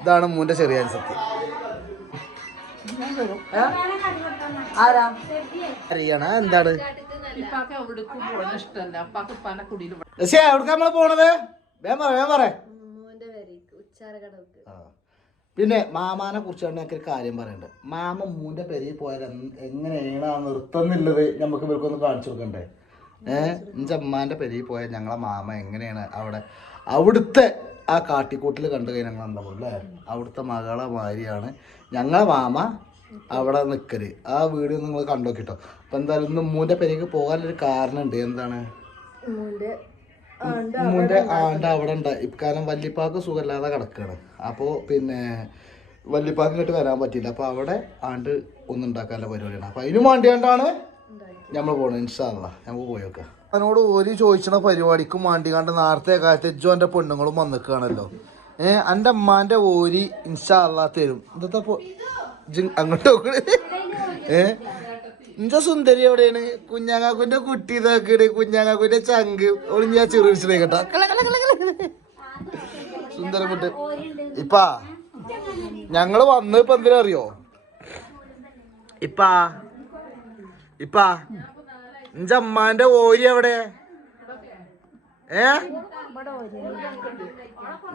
ഇതാണ് മൂന്റെ ചെറിയ സത്യം. എന്താണ് എവിടേക്ക് നമ്മള് പോണത്? പിന്നെ മാമാനെ കുറിച്ചാണ് ഞങ്ങൾക്ക് ഒരു കാര്യം പറയണ്ടത്. മാമ മൂന്റെ പെരിയിൽ പോയാൽ എങ്ങനെയാണ് ആ നിർത്തുന്നില്ലത് നമുക്ക് ഇവർക്കൊന്ന് കാണിച്ചു കൊടുക്കണ്ടേ? എൻ്റെ അമ്മാൻ്റെ പെരിയിൽ പോയാൽ ഞങ്ങളെ മാമ എങ്ങനെയാണ് അവിടുത്തെ ആ കാട്ടിക്കൂട്ടിൽ കണ്ടു കഴിഞ്ഞാൽ ഞങ്ങൾ എന്താ അല്ലേ അവിടുത്തെ മകളെ മാതിരിയാണ് ഞങ്ങളെ മാമ അവിടെ നിൽക്കല്. ആ വീഡിയോ നിങ്ങൾ കണ്ടു നോക്കിട്ടോ. അപ്പം എന്തായാലും ഇന്ന് മൂന്റെ പെരിക്ക് പോകാനൊരു കാരണമുണ്ട്. എന്താണ് മൂന്റെ ആണ്ട് അവിടെ ഉണ്ട്. കാരണം വല്യപ്പാക്ക് സുഖമില്ലാതെ കിടക്കുകയാണ്. അപ്പോൾ പിന്നെ വല്യപ്പാക്ക് ഇങ്ങോട്ട് വരാൻ പറ്റില്ല. അപ്പോൾ അവിടെ ആണ്ട് ഒന്നുണ്ടാക്കാനുള്ള പരിപാടിയാണ്. അപ്പം അതിന് വേണ്ടിയാണ്ടാണ് നമ്മൾ പോകണം. ഇൻഷാ അല്ലാ നമുക്ക് പോയി നോക്കാം. അവനോട് ഒരു ചോദിച്ചണ പരിപാടിക്കും വേണ്ടി കണ്ട് നേരത്തെ കാലത്ത് എജ്ജോ എൻ്റെ പെണ്ണുങ്ങളും വന്നിക്കുകയാണല്ലോ. എൻ്റെ അമ്മാൻ്റെ ഓരി ഇൻഷാ അല്ലാ തരും. എന്താ അങ്ങോട്ട് നോക്കണേ. ഇഞ്ച സുന്ദരി എവിടെയാണ്? കുഞ്ഞാങ്ങാക്കുന്റെ കുട്ടി ഇതാക്കണ്. കുഞ്ഞാങ്ങാക്കുന്റെ ചങ്ക് ഒളിഞ്ഞ ചെറിയ കേട്ടോ. സുന്ദരക്കുട്ടി ഇപ്പാ ഞങ്ങള് വന്ന് ഇപ്പൊ എന്തിനാ അറിയോ? ഇപ്പാ ഇഞ്ച അമ്മാന്റെ ഓരി എവിടെ?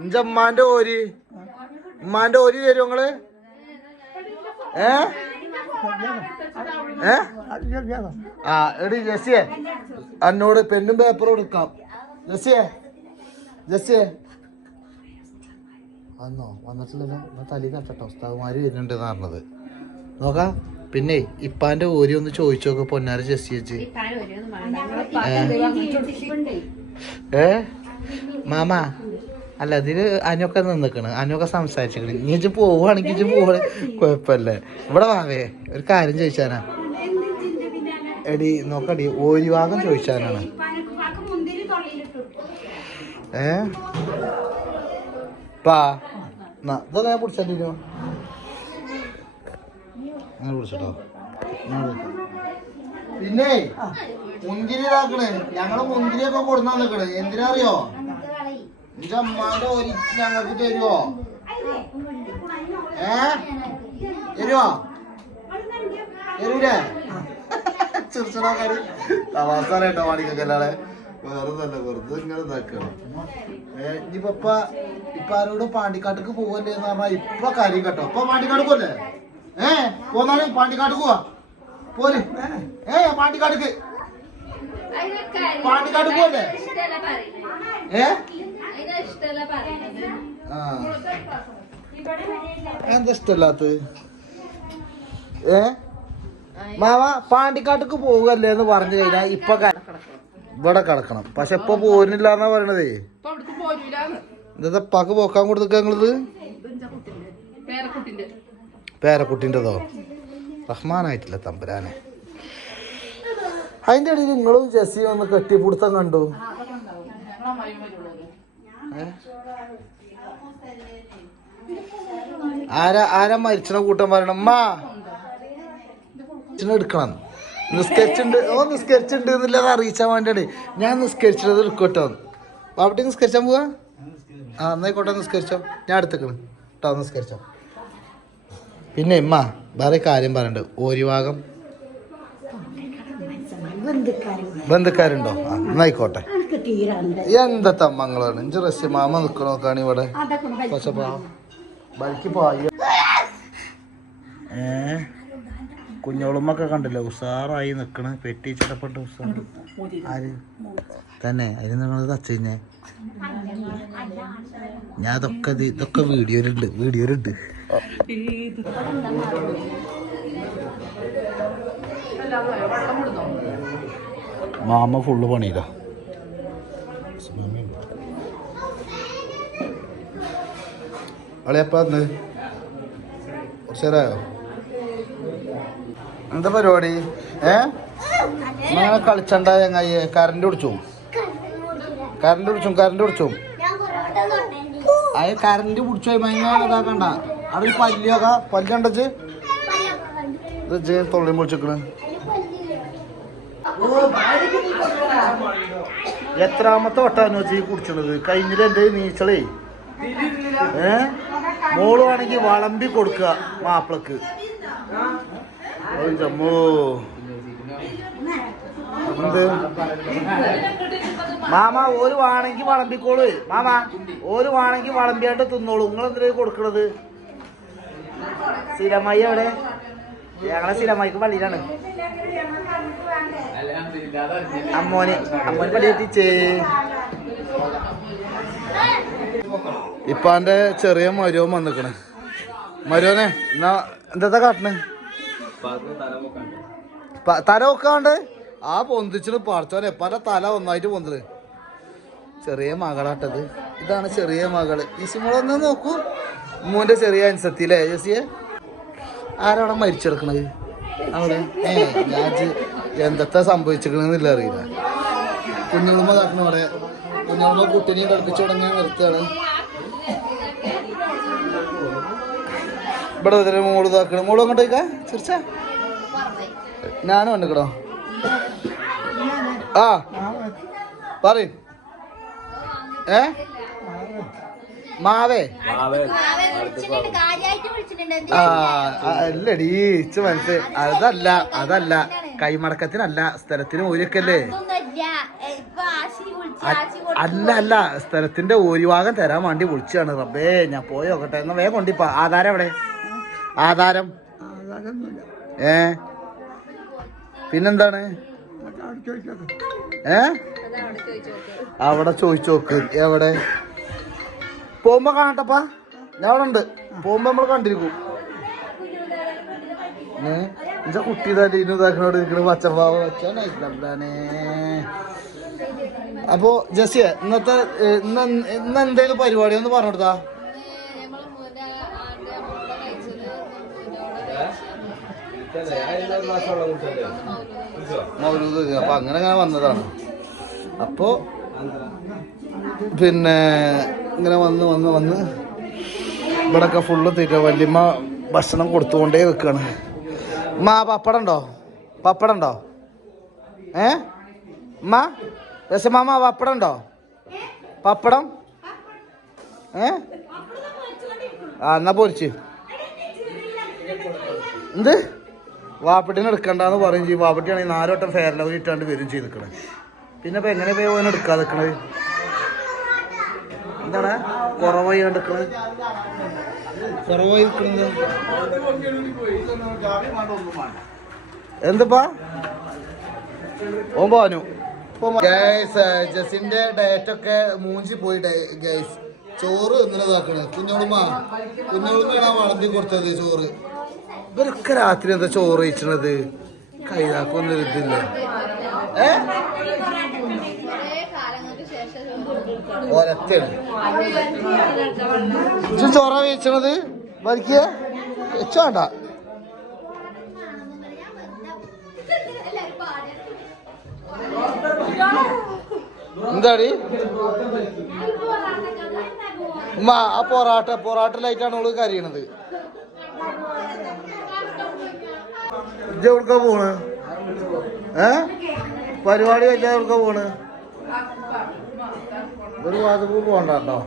ഇഞ്ച അമ്മാന്റെ ഓരി ഉമ്മാന്റെ ഓരി തരും നിങ്ങള്? ആ എടി ജസിയെ എന്നോട് പെന്നും പേപ്പറും എടുക്കാം. ജസിയെ വന്നോ? വന്നിട്ടില്ലല്ലോ. തലി കട്ടോ ഉസ്താവുമാര് വരുന്നുണ്ട് പറഞ്ഞത് നോക്കാം. പിന്നെ ഇപ്പാന്റെ ഓരി ഒന്ന് ചോദിച്ചു നോക്ക് പൊന്നാര് ജസി വെച്ച്. മാമ അല്ല അതില് അനൊക്കെ നിന്നിക്കണ്. അനൊക്കെ സംസാരിച്ചിക്കണ്. നീ ഇജ്ജ് പോവുകയാണെങ്കിൽ ഇജ്ജ് പോവാ കുഴപ്പമില്ലേ? ഇവിടെ വാവേ ഒരു കാര്യം ചോദിച്ചാനാ. എടി നോക്കടി ഓരി ഭാഗം ചോദിച്ചാനാണ്. ഇതൊക്കെ പിടിച്ചോ അങ്ങനെ പിടിച്ചിട്ടോ. പിന്നെ മുന്തിരി ഇതാക്കണേ. ഞങ്ങള് മുന്തിരിയൊക്കെ കൊടുന്നാ നിക്കണേ. എന്തിനാ അറിയോ? എന്റെ അമ്മാന്റെ ഓരി ഞങ്ങൾക്ക് തരുവോ? തരൂലേ? ചെറുച്ചടാക്കാര് തമാസാനായിട്ടോ പാടിക്കൊക്കെ അല്ലാതെ വേറെതല്ല. വെറുതെ ഇങ്ങനെ ഇതാക്കണം. ഇനിയിപ്പോ ഇപ്പൊ ആരോട് പാണ്ടിക്കാട്ടേക്ക് പോവല്ലേ എന്ന് പറഞ്ഞാ ഇപ്പൊ കാര്യം കേട്ടോ. ഇപ്പൊ പാണ്ടിക്കാട് പോലെ പോന്നാലും പാണ്ടിക്കാട് പോവാ പോര്. പാണ്ടിക്കാട് പോലെ എന്താ ഇഷ്ടല്ലാത്ത? മാമ പാണ്ടിക്കാട്ടേക്ക് പോകല്ലേ എന്ന് പറഞ്ഞു കഴിഞ്ഞാ ഇപ്പൊ ഇവിടെ കിടക്കണം. പക്ഷെ ഇപ്പൊ പോരുന്നില്ല എന്നാ പറയണതേ. എന്താ പാക്ക് പോക്കാൻ കൊടുക്ക നിങ്ങളത്? പേരക്കുട്ടിൻ്റെതോ? റഹ്മാനായിട്ടില്ല തമ്പുരാനെ. അതിന്റെ ഇടയിൽ നിങ്ങളും ജെസ്സി ഒന്ന് കെട്ടിപ്പിടുത്തം കണ്ടു. ആരാ മരിച്ചണ കൂട്ടം പറയണം? അമ്മ എടുക്കണം. നിസ്കരിച്ചുണ്ട് എന്നില്ലാതെ അറിയിച്ചാൻ വേണ്ടിയാണ് ഞാൻ നിസ്കരിച്ചത്. എടുക്കട്ടോ. അവിടെ നിസ്കരിച്ചാൻ പോവാ? എന്നായിക്കോട്ടെ നിസ്കരിച്ചോ. ഞാൻ എടുത്തേക്കണ് കേട്ടോ. നിസ്കരിച്ചോ. പിന്നെ ഇമ്മ വേറെ കാര്യം പറയണ്ട്. ഒരു ഭാഗം ബന്ധുക്കാരുണ്ടോ? എന്നായിക്കോട്ടെ. എന്താ തമ്മങ്ങളാണ് ഇഞ്ച റസ്യ മാമ നിക്കണോക്കാണ് ഇവിടെ. ബൈക്ക് പോയ കുഞ്ഞോളുമ്മൊക്കെ കണ്ടില്ലേ ഉഷാറായി നിക്കണ. പെട്ടി ചിട്ടപ്പെട്ട ഉഷാർ ആര് തന്നെ. അതിന് നിങ്ങളത് തച്ചേ ഞാൻ ഇതൊക്കെ വീഡിയോയിലുണ്ട്. മാമ ഫുള്ള് പണിയില്ല. അളിയപ്പ കുറച്ചേരായോ? എന്താ പരിപാടി? കളിച്ചണ്ട ചങ്ങായി. കറണ്ട് പിടിച്ചു. അത് കറണ്ട് പിടിച്ചോ ഭയങ്കര ഇതാക്കണ്ട. അവിടെ പല്ലുണ്ടച്ച് തൊള്ളിയും പൊളിച്ചിക്കണ്. എത്രാമത്തെ വട്ടാന്ന് വെച്ചാൽ ഈ കുടിച്ചത്? കഴിഞ്ഞിട്ട് എൻ്റെ നീച്ചളേ മോള് വേണമെങ്കിൽ വളമ്പി കൊടുക്കുക മാപ്പിളക്ക്. ജമ്മോ എന്ത് മാമ ഓര് വേണമെങ്കിൽ വളമ്പിക്കോളൂ. മാമ ഓര് വേണമെങ്കിൽ വളമ്പിയാണ്ട് തിന്നോളൂ. നിങ്ങൾ എന്തിനാ കൊടുക്കണത്? സ്ഥിരമായി എവിടെ? ഞങ്ങളെ സ്ഥിരമായിക്ക് പള്ളിയിലാണ്. അമ്മോന് പള്ളി എത്തിച്ചേ. ഇപ്പാന്റെ ചെറിയ മരുവൻ വന്നിക്കണ്. മരുവനെ എന്നാ എന്താ കാട്ടണ്? തല വെക്കാണ്ട് ആ പൊന്തിച്ചിട്ട് പറിച്ചോനെ എപ്പാന്റെ തല ഒന്നായിട്ട് പൊന്തത്. ചെറിയ മകളാട്ടത്. ഇതാണ് ചെറിയ മകള്. ഈസിമോളൊന്ന് നോക്കൂ. മോന്റെ ചെറിയ അനുസത്തില്ലേ ജസിയെ? ആരവിടെ മരിച്ചെടുക്കണത് അവിടെ? ഞാൻ എന്തൊക്കെ സംഭവിച്ചിരിക്കണെന്നില്ല അറിയില്ല. കുഞ്ഞുങ്ങളുമ്പ കാട്ടണ അവിടെ കുഞ്ഞുങ്ങളുമ്പ കുട്ടിനെയും കളിപ്പിച്ചു തുടങ്ങി നിർത്തുകയാണ്. ഇവിടെ മോള് ഇതാക്കണം. മോള് അങ്ങോട്ടേക്കാ ചിരിച്ച ഞാനും കണ്ടിക്കണോ? ആ പറയും. മാവേ അല്ലടി ഇച്ച് മനസ്സിൽ അതല്ല കൈമടക്കത്തിനല്ല, സ്ഥലത്തിന് ഊരിയൊക്കെയല്ലേ. അല്ല സ്ഥലത്തിന്റെ ഊരിഭാഗം തരാൻ വേണ്ടി വിളിച്ചാണ്. റബ്ബേ ഞാൻ പോയി നോക്കട്ടെ. എന്നാ വേഗം കൊണ്ടിപ്പാ. ആധാരം എവിടെ? ആധാരം പിന്നെന്താണ്? അവിടെ ചോദിച്ചോക്ക്. എവിടെ പോകുമ്പോ കാണട്ടപ്പാ. ഞാൻ അവിടെ ഉണ്ട്. പോകുമ്പോ നമ്മൾ കണ്ടിരിക്കും. എന്റെ കുട്ടി ഇതാക്കണോട് ഇരിക്കണ പച്ചപ്പാവ വെച്ചാണേ. അപ്പൊ ജസിയ ഇന്നത്തെ ഇന്ന് എന്തേലും പരിപാടി ഒന്ന് പറഞ്ഞു കൊടുത്താ. മൗലൂദ്. അപ്പൊ അങ്ങനെ വന്നതാണ്. അപ്പോ പിന്നെ ഇങ്ങനെ വന്ന് ഇവിടൊക്കെ ഫുള്ള് തീറ്റ. വല്യമ്മ ഭക്ഷണം കൊടുത്തുകൊണ്ടേ വെക്കാണ്. പപ്പടം ഉണ്ടോ? രസമാമ പപ്പടം ഉണ്ടോ? പപ്പടം എന്നാ പൊരിച്ച് എന്ത് വാപ്പട്ടിനെ എടുക്കണ്ടെന്ന് പറയും ചെയ്യും. വാപ്പട്ടിയാണെങ്കിൽ 4 വട്ടം ഫെയർ ലവർ ഇട്ടാണ്ട് വരും ചെയ്തിക്കണേ. പിന്നെ ഇപ്പൊ എങ്ങനെ പോയി ഓനെ എടുക്കാതെ നിക്കണത്? എന്താണ് കുറവായി കണ്ടിക്കണത്? കുറവായി നിൽക്കണത് എന്തിപ്പാ? ഓൻ പോനു. ജസിന്റെ ഡയറ്റൊക്കെ മൂഞ്ചി പോയി ഗൈസ്. ചോറ് ഇന്നലെ കുഞ്ഞോളുമ്മയാണ് വളമ്പി കൊടുത്തത് ചോറ്. ഇവരൊക്കെ രാത്രി എന്താ ചോറ് കഴിച്ചത്? കൈതാക്കൊന്നും ഇതില്ല. ചോറ കഴിച്ചത് വരിക്ക വെച്ചോണ്ട. എന്താടി ആ പൊറാട്ടയിലായിട്ടാണ് ഓള് കരയണത്. എവിടുക്ക പോണ്? പരിപാടി കഴിഞ്ഞാൽ എവിടുക്ക പോണ്? ഒരു വാതിപ്പൂ പോകണ്ടോ?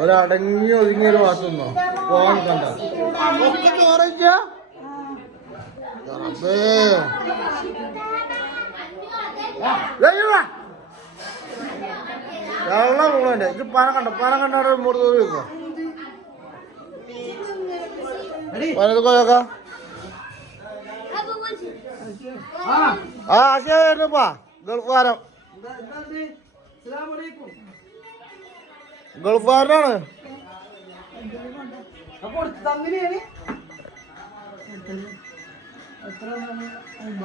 ഒരടങ്ങി ഒതുങ്ങിയൊരു ഭാഗത്തുനിന്നോ പോകാൻ കണ്ട ചോറിക്ക. വെള്ളം കൂടെ ഇത് പനം കണ്ട മൂന്ന് വെക്കോ. പനത് കൊയ്ക്ക. ആശയപ്പാ ഗൾഫാരം. ഗൾഫാരനാണ്.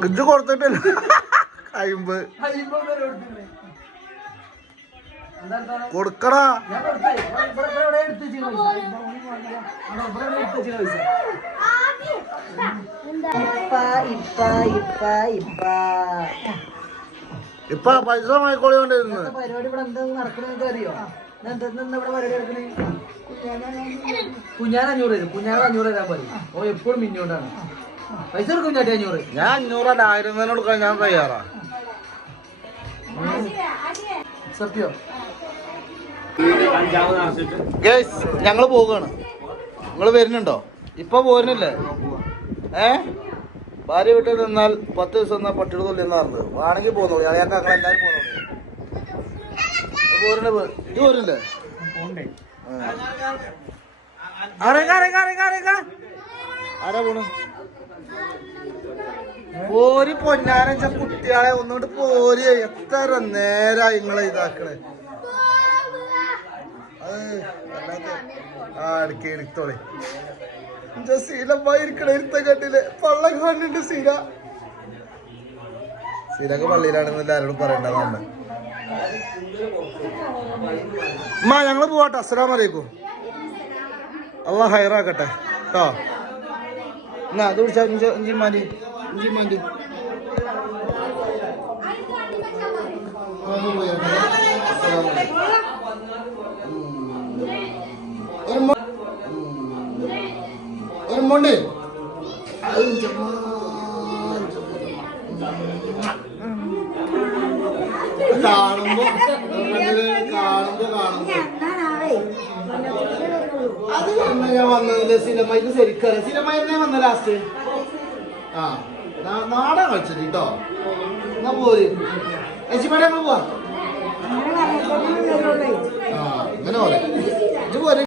ഇജ്ജ് കൊടുത്തിട്ടില്ല. 50 കൊടുക്കടാ. ഇപ്പൊ പൈസ വാങ്ങിക്കോളിക്കൊണ്ടിരുന്നു. പരിപാടി ഇവിടെ എന്താ നടക്കണെന്ന് അറിയോ? കുഞ്ഞാൻ 500 തരും. കുഞ്ഞാൻ 500 തരാൻ പറയും. ഓ എപ്പോഴും മിന്നോണ്ടാണ്. പൈസ എടുക്കും ചേട്ടാ 500. ഞാൻ 500 അല്ല 1000 തന്നെ കൊടുക്കാൻ ഞാൻ തയ്യാറാ. സത്യം. ഗൈസ് ഞങ്ങള് പോവുകയാണ്. നിങ്ങള് വരുന്നുണ്ടോ? ഇപ്പൊ പോരുന്നില്ലേ? ഭാര്യ വീട്ടിൽ നിന്നാൽ 10 ദിവസം നിന്നാൽ പട്ടിയുടെ തൊല്ലിയെന്ന് പറഞ്ഞത്. വേണമെങ്കിൽ പോന്നോളൂ. ഞങ്ങൾക്ക് അങ്ങനെ എല്ലാവരും പോന്നോളൂ. ഇത് പോരുന്നില്ലേ? ആരാ പോണു? പോരി പൊന്നാരൻ കുട്ടികളെ ഒന്നുകൊണ്ട് പോരി. എത്ര നേരാ നിങ്ങളെ ഇതാക്കണേ. എടുത്തോളെ ശീലമായിരിക്കണ ഇരുത്ത കണ്ടില്ലേ? പള്ള കാണുന്നുണ്ട്. സീലൊക്കെ പള്ളിയിലാണെന്ന് എല്ലാരോടും പറയണ്ടതാണ്. ഞങ്ങള് പോവാട്ടെ. അസ്സലാമു അലൈക്കും. അള്ളാഹ് ഹൈറാക്കട്ടെ കേട്ടോ. എന്നാ അത് വിളിച്ചാ ഇഞ്ചിമാൻ്റെ ഒരുമുണ്ട് കാണുമ്പോ അത് ഞാൻ വന്നതില് സിനിമയ്ക്ക് ശരിക്കറിയാം. സിനിമ വന്ന ലാസ്റ്റ് നാടൻ കളിച്ചത് കേട്ടോ. എന്നാ പോര് എച്ചിമാരെ ഞങ്ങൾ പോവാ. ഇങ്ങനെ പോലെ